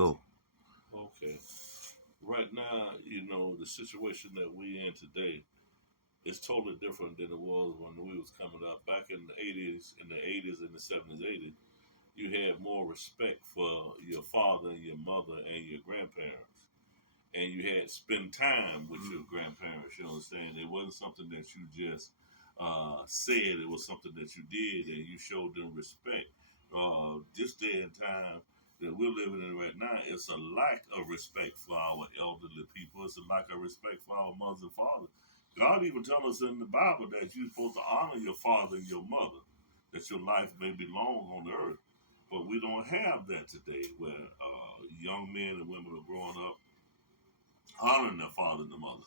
Go. Okay. Right now, the situation that we in today is totally different than it was when we was coming up. Back in the 80s and the 70s, 80s, you had more respect for your father and your mother and your grandparents. And you had to spend time with your grandparents, you understand? It wasn't something that you just said, it was something that you did and you showed them respect. This day and time that we're living in right now, it's a lack of respect for our elderly people. It's a lack of respect for our mothers and fathers. God even tells us in the Bible that you're supposed to honor your father and your mother, that your life may be long on the earth. But we don't have that today, where young men and women are growing up honoring their father and their mother.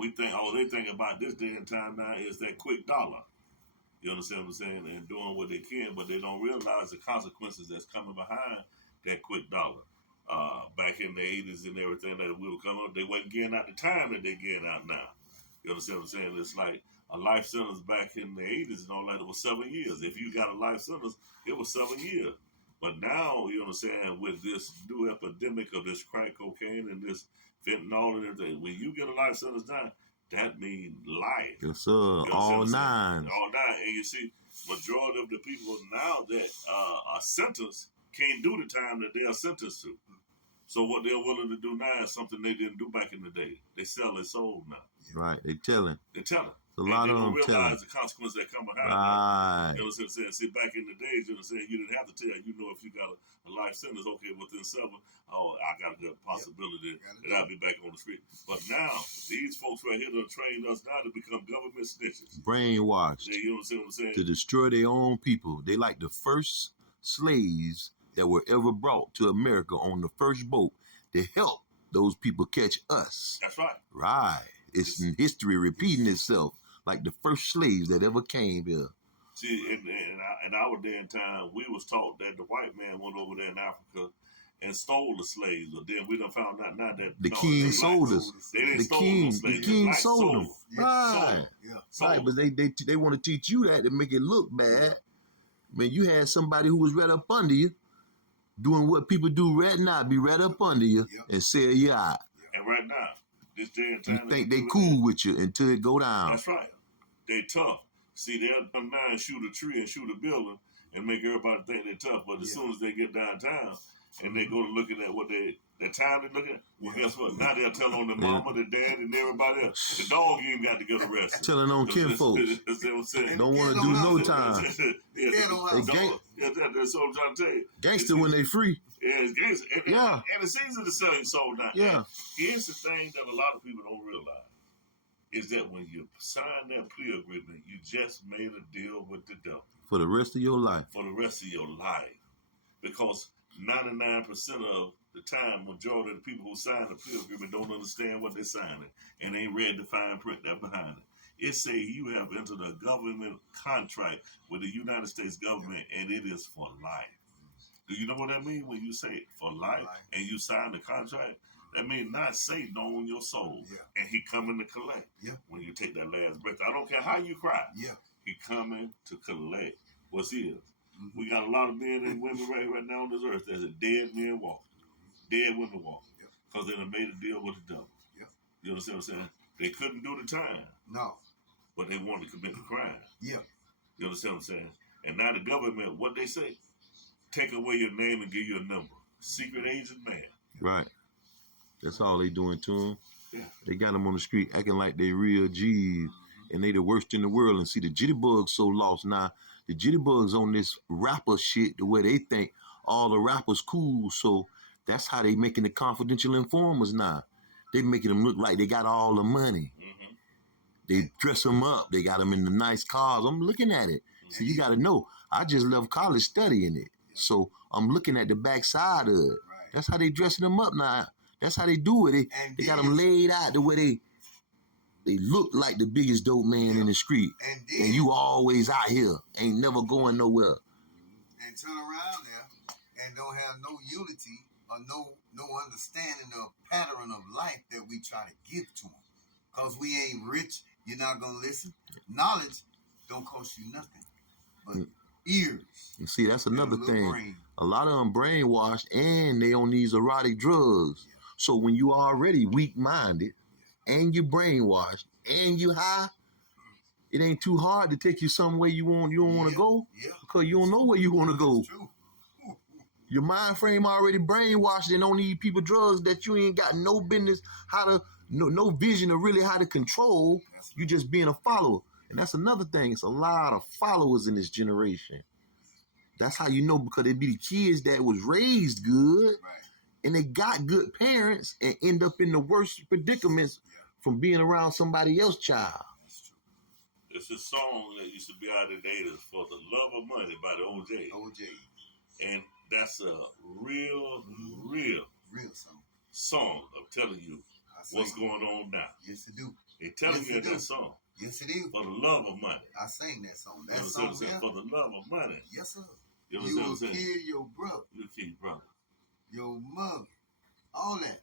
We think all they think about this day and time now is that quick dollar. You understand what I'm saying? And doing what they can, but they don't realize the consequences that's coming behind that quick dollar. Back in the 80s and everything that we were coming up, they wasn't getting out the time that they're getting out now. You understand what I'm saying? It's like a life sentence back in the 80s and all that, it was 7 years. If you got a life sentence, it was 7 years. But now, you understand, with this new epidemic of this crack cocaine and this fentanyl and everything, when you get a life sentence now, that means life. Yes, sir. All nine. All nine. And you see, majority of the people now that are sentenced can't do the time that they are sentenced to. So what they're willing to do now is something they didn't do back in the day. They sell their soul now. Right. They telling. They're telling. A lot of them telling. They don't realize the consequences that come behind that. You know what I'm saying? See, back in the days, you know what I'm saying, you didn't have to tell. You know, if you got a life sentence, okay, within 7, I got a good possibility that I'll be back on the street. But now, these folks right here that trained us now to become government snitches. Brainwashed. You know what I'm saying? To destroy their own people. They like the first slaves that were ever brought to America on the first boat to help those people catch us. That's right. Right. It's in history repeating itself like the first slaves that ever came here. See, in our day and time, we was taught that the white man went over there in Africa and stole the slaves. But then we done found out now that the king sold us. They didn't steal them slaves. The king sold them. Yeah. Right. Right, but they want to teach you that to make it look bad. I mean, you had somebody who was right up under you, doing what people do right now, be right up under you and sell you out. And right now, this day and time, you think they cool with you until it go down. That's right. They tough. See, they'll come down and shoot a tree and shoot a building and make everybody think they're tough. But as soon as they get downtown and they go to looking at what the time they're looking at, well, guess what? Now they'll tell on the mama, the dad, and everybody else. The dog even got to get arrested. Telling on kin folks. That's what I'm saying. Don't want to do no time. That's what I'm trying to tell you. Gangster when they free. Yeah, it's gangster. And it's easy to sell your soul now. Yeah. Here's the thing that a lot of people don't realize is that when you sign that plea agreement, you just made a deal with the devil. For the rest of your life. For the rest of your life. Because 99% of the time, majority of the people who sign the plea agreement don't understand what they're signing and ain't read the fine print that behind it. It say you have entered a government contract with the United States government and it is for life. Do you know what that means when you say for life and you sign the contract? That means not Satan on your soul. And he coming to collect when you take that last breath. I don't care how you cry. He coming to collect what's his. We got a lot of men and women right now on this earth that's a dead men walking. Dead women walking. Because they done made a deal with the devil. You understand what I'm saying? They couldn't do the time. No. But they wanted to commit the crime. You understand what I'm saying? And now the government, what they say? Take away your name and give you a number. Secret agent man. Right. That's all they doing to them. Yeah. They got them on the street acting like they real G's and they the worst in the world. And see, the jitterbugs so lost now. The jitterbugs on this rapper shit the way they think all the rappers cool. So that's how they making the confidential informers now. They making them look like they got all the money. They dress them up. They got them in the nice cars. I'm looking at it. So you got to know, I just love college studying it. So I'm looking at the backside of it. That's how they dressing them up now. That's how they do it. They got them laid out the way they look like the biggest dope man in the street. And you always out here. Ain't never going nowhere. And turn around there and don't have no unity or no understanding of pattern of life that we try to give to them. Because we ain't rich, you're not going to listen. Knowledge don't cost you nothing but ears. You see, that's another thing. A lot of them brainwashed and they on these erotic drugs. So when you already weak-minded and you brainwashed and you high, it ain't too hard to take you somewhere you don't want to go because you don't know where you want to go. Your mind frame already brainwashed and on these people drugs that you ain't got no business no vision of really how to control. You just being a follower. And that's another thing. It's a lot of followers in this generation. That's how you know, because they be the kids that was raised good and they got good parents and end up in the worst predicaments from being around somebody else's child. It's a song that used to be out of the 80s, For the Love of Money by the OJ. And that's a real song of telling you what's going on now. Yes, it do. They telling you in that song. Yes, it is. For the love of money. I sang that song. That you know song saying? For the love of money. Yes, sir. You will kill your brother. You kill your brother. Your mother. All that.